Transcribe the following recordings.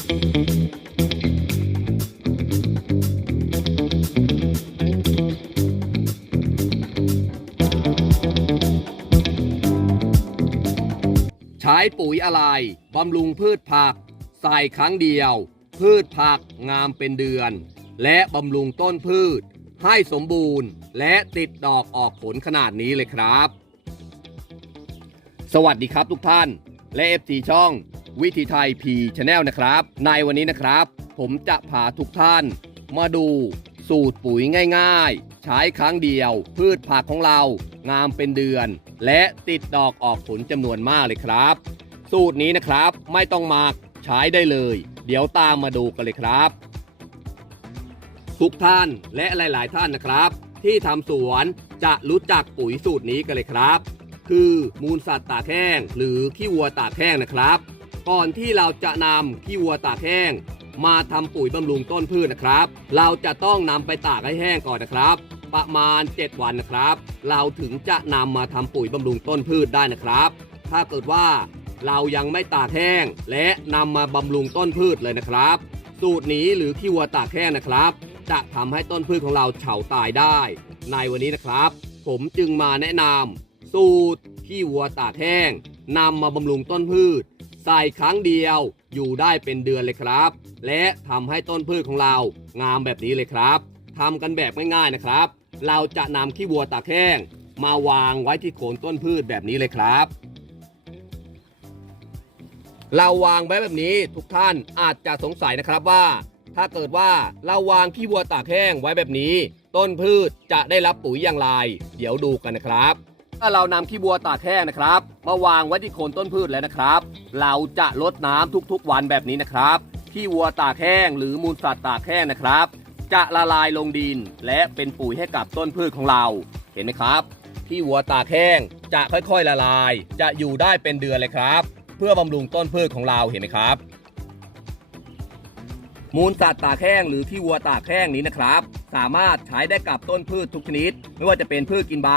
ใช้ปุ๋ยอะไรบำรุงพืชผัก ใส่ครั้งเดียว พืชผักงามเป็นเดือน และบำรุงต้นพืช ให้สมบูรณ์ และติดดอกออกผลขนาดนี้เลยครับ สวัสดีครับทุกท่าน และ FT ช่อง วิธีไทย P Channel นะครับ ในวันนี้นะครับ ผมจะพาทุกท่าน มาดูสูตรปุ๋ยง่ายๆ ใช้ครั้งเดียว พืชผักของเรางามเป็นเดือน และติดดอกออกผลจำนวนมากเลยครับ สูตรนี้นะครับไม่ต้องมากใช้ได้เลย เดี๋ยวตามมาดูกันเลยครับ ทุกท่านและหลาย ๆ ท่านนะครับ ที่ทำสวนจะรู้จักปุ๋ยสูตรนี้กันเลยครับ คือมูลสัตว์ตากแห้งหรือขี้วัวตากแห้งนะครับ ก่อนที่เราจะนำขี้วัวตากแห้ง มาทำปุ๋ยบำรุงต้นพืชนะครับ เราจะต้องนำไปตากให้แห้งก่อนนะครับ ประมาณ 7 วันนะครับ เราถึงจะนำมาทำปุ๋ยบำรุงต้นพืชได้นะครับ ถ้าเกิดว่าเรายังไม่ตากแห้ง และนำมาบำรุงต้นพืชเลยนะครับ สูตรนี้หรือขี้วัวตากแห้งนะครับ จะทำให้ต้นพืชของเราเฉาตายได้ ในวันนี้นะครับ ผมจึงมาแนะนำสูตรขี้วัวตากแห้งนำมาบำรุงต้นพืช ใส่ครั้งเดียวอยู่ได้เป็นเดือนเลยครับ และทำให้ต้นพืชของเรางามแบบนี้เลยครับทำกันแบบง่ายๆนะครับ เราจะนำขี้วัวตากแห้ง มาวางไว้ที่โคนต้นพืชแบบนี้เลยครับ เราวางไว้แบบนี้ทุกท่านอาจจะสงสัยนะครับว่า ถ้าเกิดว่าเราวางขี้วัวตากแห้งไว้แบบนี้ ต้นพืชจะได้รับปุ๋ยอย่างไร เดี๋ยวดูกันนะครับ ถ้าเรานำขี้วัวตากแห้งนะครับ มาวางไว้ที่โคนต้นพืชแล้วนะครับ เราจะลดน้ำทุกๆวันแบบนี้นะครับขี้วัวตากแห้งหรือมูลสัตว์ตากแห้งนะครับ จะละลายลงดินและเป็นปุ๋ยให้กับต้นพืชของเรา เห็นไหมครับขี้วัวตากแห้งจะค่อยๆละลาย จะอยู่ได้เป็นเดือนเลยครับ เพื่อบำรุงต้นพืชของเราเห็นไหมครับ มูลสัตว์ตากแห้งหรือที่วัวตากแห้งนี้นะครับ สามารถใช้ได้กับต้นพืชทุกชนิด ไม่ว่าจะเป็นพืชกินใบ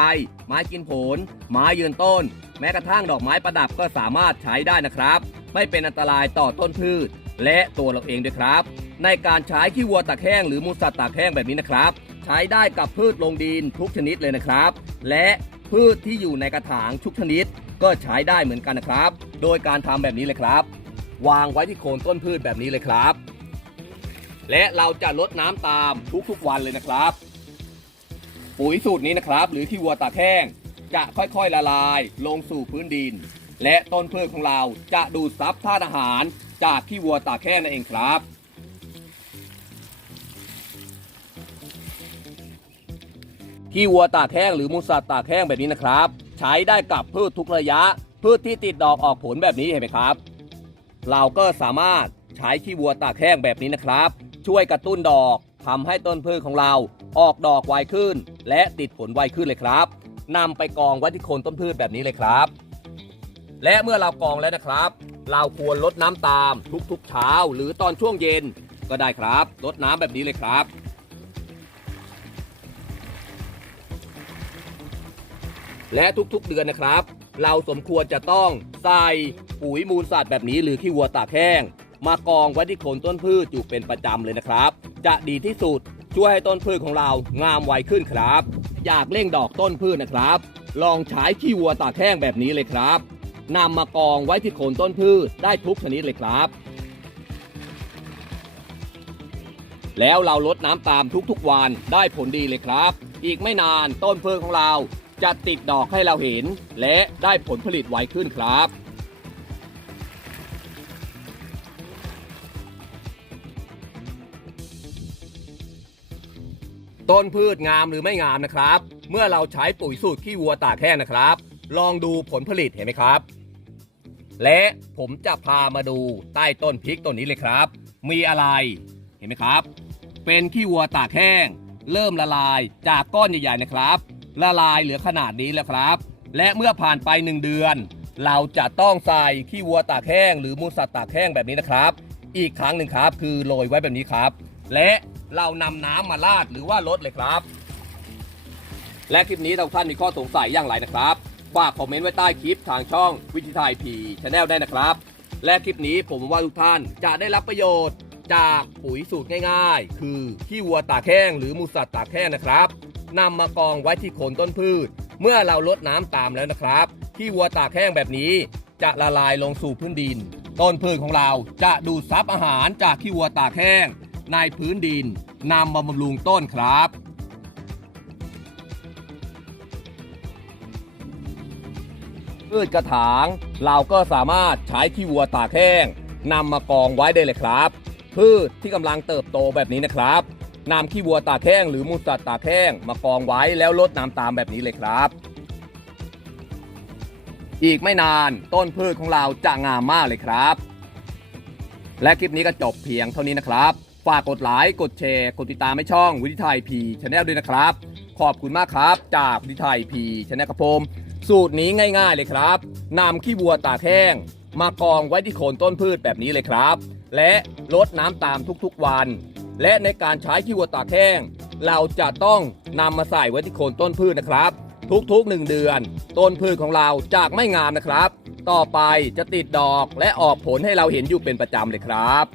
ไม้กินผล ไม้ยืนต้น แม้กระทั่งดอกไม้ประดับก็สามารถใช้ได้นะครับ ไม่เป็นอันตรายต่อต้นพืช และตัวเราเองด้วยครับ ในการใช้ขี้วัวตากแห้งหรือมูลสัตว์ตากแห้งแบบนี้นะครับ ใช้ได้กับพืชลงดินทุกชนิดเลยนะครับ และพืชที่อยู่ในกระถางทุกชนิด ก็ใช้ได้เหมือนกันนะครับ โดยการทำแบบนี้เลยครับ วางไว้ที่โคนต้นพืชแบบนี้เลยครับ และเราจะลดน้ำตามทุกๆวันเลยนะครับ ปุ๋ยสูตรนี้นะครับ หรือที่วัวตากแห้งจะค่อยๆละลายลงสู่พื้นดิน และต้นพืชของเราจะดูดซับธาตุอาหารจากที่วัวตากแห้งนั่นเองครับขี้วัวตากแห้งหรือมูลสัตว์ตากแห้งแบบนี้นะครับ ใช้ได้กับพืชทุกระยะ พืชที่ติดดอกออกผลแบบนี้เห็นไหมครับ เราก็สามารถใช้ขี้วัวตากแห้งแบบนี้นะครับ ช่วยกระตุ้นดอกทำให้ต้นพืชของเรา ออกดอกไวขึ้น และติดผลไวขึ้นเลยครับนำไปกองไว้ที่โคนต้นพืชแบบนี้เลยครับ และเมื่อเรากองแล้วนะครับ เราควรลดน้ำตามทุกๆเช้า หรือตอนช่วงเย็นก็ได้ครับลดน้ำแบบนี้เลยครับและทุกๆเดือนนะครับ เราสมควรจะต้องใส่ปุ๋ยมูลสัตว์แบบนี้หรือขี้วัวตากแห้ง มากองไว้ที่โคนต้นพืชอยู่เป็นประจำเลยนะครับ จะดีที่สุดช่วยให้ต้นพืชของเรางามไวขึ้นครับ อยากเร่งดอกต้นพืชนะครับ ลองใช้ขี้วัวตากแห้งแบบนี้เลยครับนำมากองไว้ที่โคนต้นพืชได้ทุกชนิดเลยครับ แล้วเราลดน้ำตามทุกๆวันได้ผลดีเลยครับ อีกไม่นานต้นพืชของเราจะติดดอกให้เราเห็น และได้ผลผลิตไวขึ้นครับ ต้นพืชงามหรือไม่งามนะครับ เมื่อเราใช้ปุ๋ยสูตรขี้วัวตากแห้งนะครับ ลองดูผลผลิตเห็นไหมครับ และผมจะพามาดูใต้ต้นพริกต้นนี้เลยครับ มีอะไรเห็นไหมครับ เป็นขี้วัวตากแห้ง เริ่มละลายจากก้อนใหญ่ๆนะครับ ละลายเหลือขนาดนี้แล้วครับ และเมื่อผ่านไป 1 เดือน เราจะต้องใส่ขี้วัวตากแห้ง หรือมูลสัตว์ตากแห้งแบบนี้นะครับ อีกครั้งหนึ่งครับ คือโรยไว้แบบนี้ครับ และ เรานำน้ำมาราดหรือว่าลดเลยครับ และคลิปนี้ทุกท่านมีข้อสงสัยอย่างไรนะครับฝากคอมเมนต์ไว้ใต้คลิปทางช่องวิธีไทยพีชาแนลได้นะครับ และคลิปนี้ผมว่าทุกท่านจะได้รับประโยชน์จากปุ๋ยสูตรง่ายๆ คือขี้วัวตากแห้งหรือมูลสัตว์ตากแห้งนะครับนำมากองไว้ที่โคนต้นพืช เมื่อเราลดน้ำตามแล้วนะครับขี้วัวตากแห้งแบบนี้จะละลายลงสู่พื้นดิน ต้นพืชของเราจะดูดซับอาหารจากขี้วัวตากแห้ง ในพื้นดินนำมาบำรุงต้นครับ พืชกระถาง เราก็สามารถใช้ขี้วัวตากแห้งนำมากองไว้ได้เลยครับ พืชที่กำลังเติบโตแบบนี้นะครับนำขี้วัวตากแห้งหรือมูลสัตว์ตากแห้งมากองไว้แล้วลดน้ำตามแบบนี้เลยครับ อีกไม่นานต้นพืชของเราจะงามมากเลยครับ และคลิปนี้ก็จบเพียงเท่านี้นะครับ ฝากกดไลค์กดแชร์กดติดตามให้ช่องวิทยไทยพีชาแนลด้วยนะครับ ขอบคุณมากครับ จากวิทยไทยพีชาแนลครับผมสูตรนี้ง่าย ๆเลยครับนำขี้วัวตากแห้ง มากองไว้ที่โคนต้นพืชแบบนี้เลยครับ และลดน้ำตามทุกๆวัน และในการใช้ขี้วัวตากแห้ง เราจะต้องนำมาใส่ไว้ที่โคนต้นพืชนะครับ ทุกๆ1เดือน ต้นพืชของเราจากไม่งามนะครับ ต่อไปจะติดดอกและออกผลให้เราเห็นอยู่เป็นประจำเลยครับ